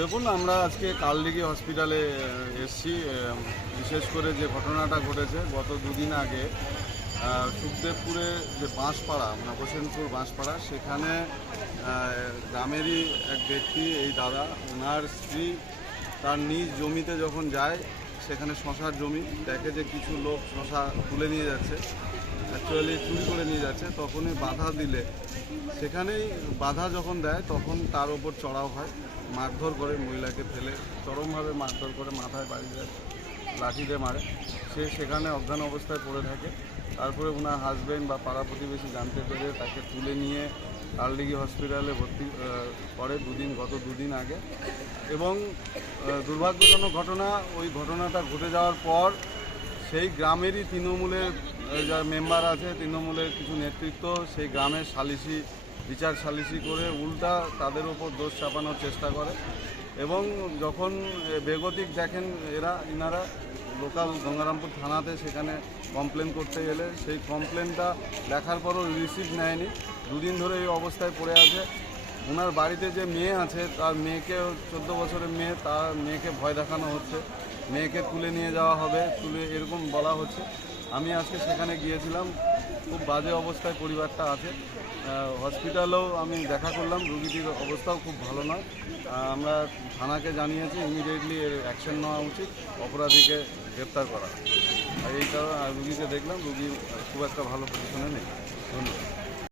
দেখুন, আমরা আজকে কালদিঘি হসপিটালে এসছি বিশেষ করে যে ঘটনাটা ঘটেছে, গত দুদিন আগে সুখদেবপুরে যে বাঁশপাড়া মানে হোসেনপুর বাঁশপাড়া, সেখানে গ্রামেরই এক ব্যক্তি, এই দাদা, ওনার স্ত্রী তার নিজ জমিতে যখন যায় সেখানে শশার জমি, দেখে যে কিছু লোক শশা তুলে নিয়ে যাচ্ছে অ্যাকচুয়ালি চুরি করে নিয়ে যাচ্ছে, তখনই বাধা দিলে। সেখানেই বাধা যখন দেয়, তখন তার ওপর চড়াও হয়, মারধর করে মহিলাকে ফেলে, চরমভাবে মারধর করে মাথায় বাড়ি দেয়। লাঠি দিয়ে মারে। সে সেখানে অজ্ঞান অবস্থায় পড়ে থাকে। তারপরে ওনার হাজবেন্ড বা পাড়া প্রতিবেশী জানতে পেরে তাকে তুলে নিয়ে কালডিগি হসপিটালে ভর্তি করে দুদিন, গত দুদিন আগে। এবং দুর্ভাগ্যজনক ঘটনা, ওই ঘটনাটা ঘটে যাওয়ার পর সেই গ্রামেরই তৃণমূলের যারা মেম্বার আছে, তৃণমূলের কিছু নেতৃত্ব, সেই গ্রামের সালিসি বিচার সালিসি করে উল্টা তাদের ওপর দোষ চাপানোর চেষ্টা করে। এবং যখন বেগতিক দেখেন এরা, ইনারা লোকাল গঙ্গারামপুর থানাতে সেখানে কমপ্লেন করতে গেলে সেই কমপ্লেনটা দেখার পরও রিসিভ নেয়নি। দুদিন ধরে এই অবস্থায় পড়ে আছে। ওনার বাড়িতে যে মেয়ে আছে, তার মেয়েকে চোদ্দ বছরের মেয়ে, তার মেয়েকে ভয় দেখানো হচ্ছে। মেয়েকে তুলে নিয়ে যাওয়া হবে, তুলে এরকম বলা হচ্ছে। আমি আজকে সেখানে গিয়েছিলাম। খুব বাজে অবস্থায় পরিবারটা আছে। হসপিটালেও আমি দেখা করলাম, রুগীটির অবস্থাও খুব ভালো নয়। আমরা থানাকে জানিয়েছি ইমিডিয়েটলি এর অ্যাকশন নেওয়া উচিত, অপরাধীকে গ্রেপ্তার করা। আর এই কারণে রুগীকে দেখলাম, রুগী খুব একটা ভালো পজিশনে নেই। ধন্যবাদ।